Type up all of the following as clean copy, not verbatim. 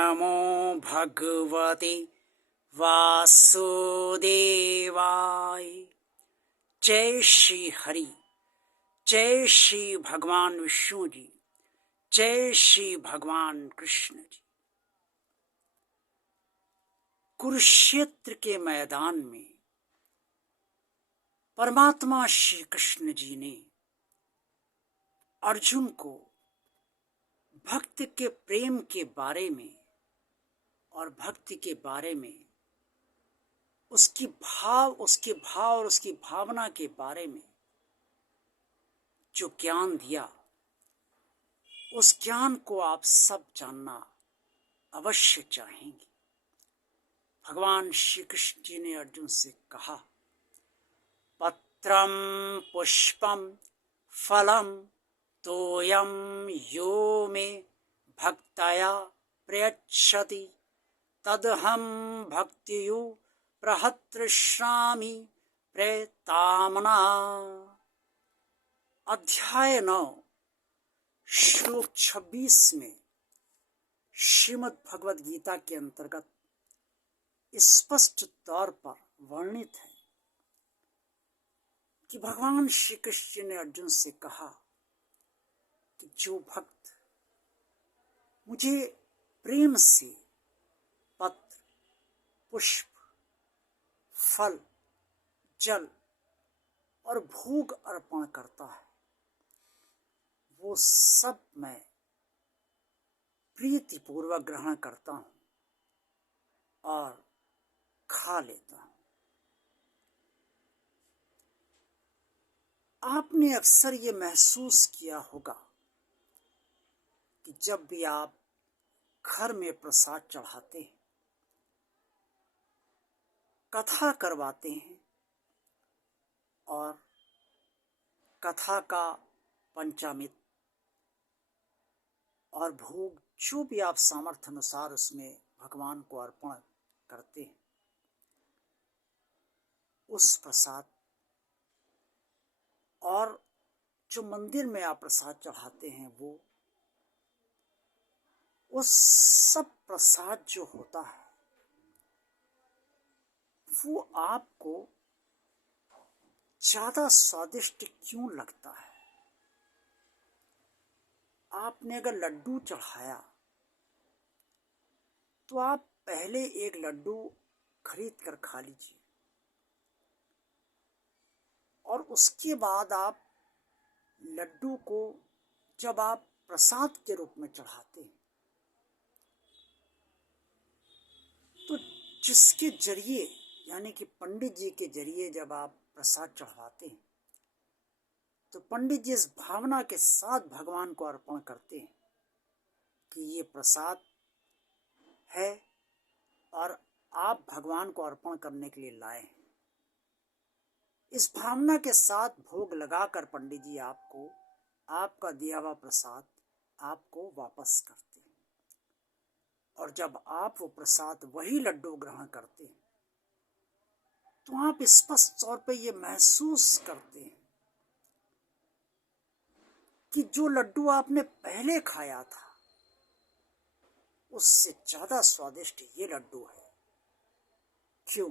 नमो भगवते वासुदेवाय। जय श्री हरि, जय श्री भगवान विष्णु जी, जय श्री भगवान कृष्ण जी। कुरुक्षेत्र के मैदान में परमात्मा श्री कृष्ण जी ने अर्जुन को भक्ति के प्रेम के बारे में और भक्ति के बारे में उसके भाव और उसकी भावना के बारे में जो ज्ञान दिया, उस ज्ञान को आप सब जानना अवश्य चाहेंगे। भगवान श्री कृष्ण जी ने अर्जुन से कहा, पत्रम पुष्पम फलम तोयम यो मे भक्तया प्रयच्छति तदहम भक्तियु प्रहर्षामि प्रयतामना। अध्याय 9 श्लोक 26 में श्रीमद् भगवद गीता के अंतर्गत स्पष्ट तौर पर वर्णित है कि भगवान श्री कृष्ण ने अर्जुन से कहा कि जो भक्त मुझे प्रेम से पत्र, पुष्प, फल, जल और भोग अर्पण करता है, वो सब मैं प्रीतिपूर्वक ग्रहण करता हूँ और खा लेता हूँ। आपने अक्सर ये महसूस किया होगा कि जब भी आप घर में प्रसाद चढ़ाते हैं, कथा करवाते हैं और कथा का पंचामृत और भोग जो भी आप सामर्थ्य अनुसार उसमें भगवान को अर्पण करते हैं, उस प्रसाद और जो मंदिर में आप प्रसाद चढ़ाते हैं, वो सब प्रसाद जो होता है वो आपको ज्यादा स्वादिष्ट क्यों लगता है? आपने अगर लड्डू चढ़ाया तो आप पहले एक लड्डू खरीद कर खा लीजिए और उसके बाद आप लड्डू को जब आप प्रसाद के रूप में चढ़ाते हैं तो जिसके जरिए यानी कि पंडित जी के जरिए जब आप प्रसाद चढ़ाते हैं तो पंडित जी इस भावना के साथ भगवान को अर्पण करते हैं कि ये प्रसाद है और आप भगवान को अर्पण करने के लिए लाए हैं। इस भावना के साथ भोग लगाकर पंडित जी आपको आपका दिया हुआ प्रसाद आपको वापस करते हैं और जब आप वो प्रसाद वही लड्डू ग्रहण करते हैं तो आप स्पष्ट तौर पे ये महसूस करते हैं कि जो लड्डू आपने पहले खाया था उससे ज्यादा स्वादिष्ट ये लड्डू है। क्यों?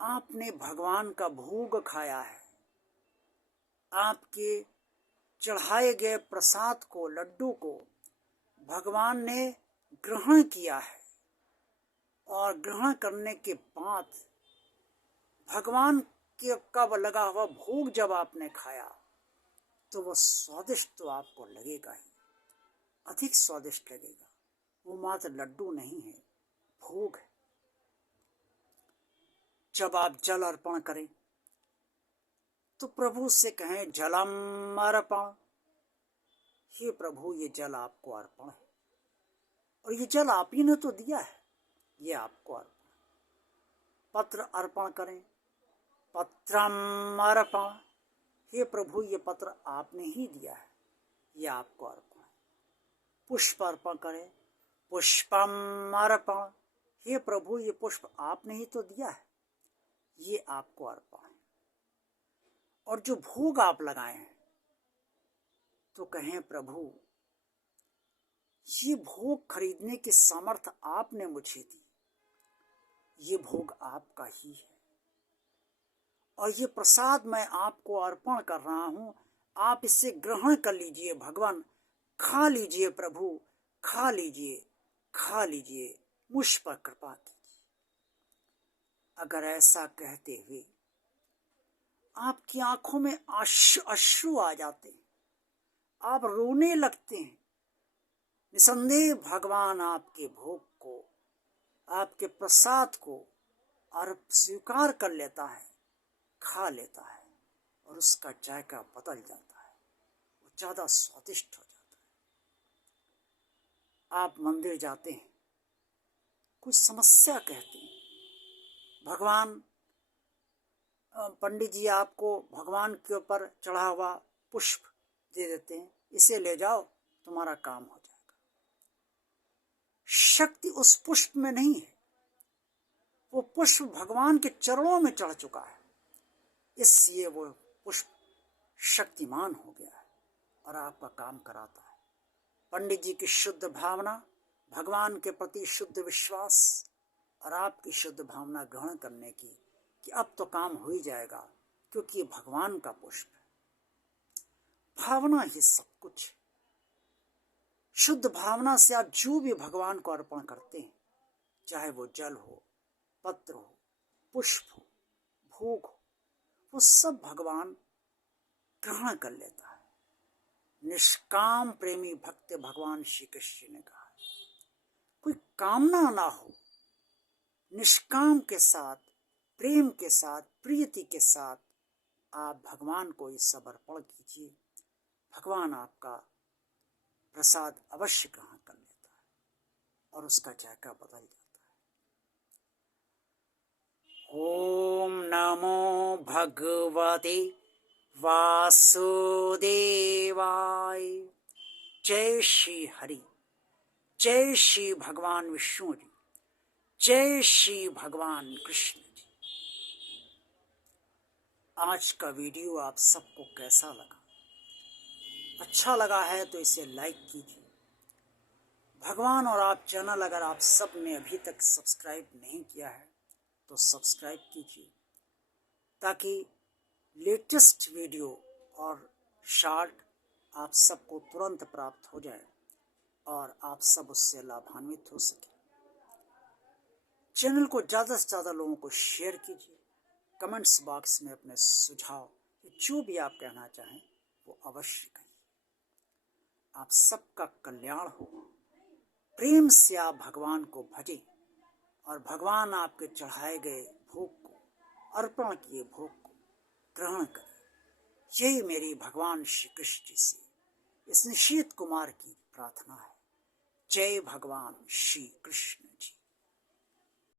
आपने भगवान का भोग खाया है, आपके चढ़ाए गए प्रसाद को, लड्डू को भगवान ने ग्रहण किया है और ग्रहण करने के बाद भगवान के का लगा हुआ भोग जब आपने खाया तो वो स्वादिष्ट तो आपको लगेगा ही, अधिक स्वादिष्ट लगेगा। वो मात्र लड्डू नहीं है, भोग है। जब आप जल अर्पण करें तो प्रभु से कहें, जलम अर्पण, हे प्रभु ये जल आपको अर्पण है और ये जल आप ही ने तो दिया है, ये आपको अर्पण। पत्र अर्पण करें, पत्रम अर्पण, हे प्रभु ये पत्र आपने ही दिया है, ये आपको अर्पण है। पुष्प अर्पण करें, पुष्पम अर्पण, हे प्रभु ये पुष्प आपने ही तो दिया है, ये आपको अर्पण है। और जो भोग आप लगाए हैं तो कहें, प्रभु ये भोग खरीदने की सामर्थ्य आपने मुझे दी, ये भोग आपका ही है और ये प्रसाद मैं आपको अर्पण कर रहा हूं। आप इसे ग्रहण कर लीजिए भगवान, खा लीजिए प्रभु, खा लीजिए, खा लीजिए, मुझ पर कृपा कीजिए। अगर ऐसा कहते हुए आपकी आंखों में अश्रु आ जाते हैं, आप रोने लगते हैं, निसंदेह भगवान आपके भोग को, आपके प्रसाद को और स्वीकार कर लेता है, खा लेता है और उसका जायका बदल जाता है, वो ज्यादा स्वादिष्ट हो जाता है। आप मंदिर जाते हैं, कुछ समस्या कहते हैं, भगवान पंडित जी आपको भगवान के ऊपर चढ़ा हुआ पुष्प दे देते हैं, इसे ले जाओ तुम्हारा काम हो जाएगा। शक्ति उस पुष्प में नहीं है, वो पुष्प भगवान के चरणों में चढ़ चुका है, इसलिए वो पुष्प शक्तिमान हो गया है और आपका काम कराता है। पंडित जी की शुद्ध भावना, भगवान के प्रति शुद्ध विश्वास और आपकी शुद्ध भावना ग्रहण करने की कि अब तो काम हो ही जाएगा, क्योंकि ये भगवान का पुष्प है। भावना ही सब कुछ है। शुद्ध भावना से आप जो भी भगवान को अर्पण करते हैं, चाहे वो जल हो, पत्र हो, पुष्प हो, भोग हो, वो सब भगवान ग्रहण कर लेता है। निष्काम प्रेमी भक्त भगवान श्री कृष्ण ने कहा, कोई कामना ना हो, निष्काम के साथ, प्रेम के साथ, प्रीति के साथ आप भगवान को इस समर्पण कीजिए, भगवान आपका प्रसाद अवश्य ग्रहण कर लेता है और उसका जायका बदल जाता है। ओम नमो भगवते वासुदेवाय। जय श्री हरि, जय श्री भगवान विष्णु जी, जय श्री भगवान कृष्ण जी। आज का वीडियो आप सबको कैसा लगा? अच्छा लगा है तो इसे लाइक कीजिए। भगवान और आप चैनल अगर आप सब ने अभी तक सब्सक्राइब नहीं किया है तो सब्सक्राइब कीजिए, ताकि लेटेस्ट वीडियो और शॉर्ट आप सबको तुरंत प्राप्त हो जाए और आप सब उससे लाभान्वित हो सके। चैनल को ज़्यादा से ज़्यादा लोगों को शेयर कीजिए। कमेंट्स बॉक्स में अपने सुझाव, जो भी आप कहना चाहें वो अवश्य कहिए। आप सबका कल्याण हो। प्रेम से आप भगवान को भजें और भगवान आपके चढ़ाए गए भोग को, अर्पण किए भोग को ग्रहण करें। यही मेरी भगवान श्री कृष्ण जी से इस निशीत कुमार की प्रार्थना है। जय भगवान श्री कृष्ण जी।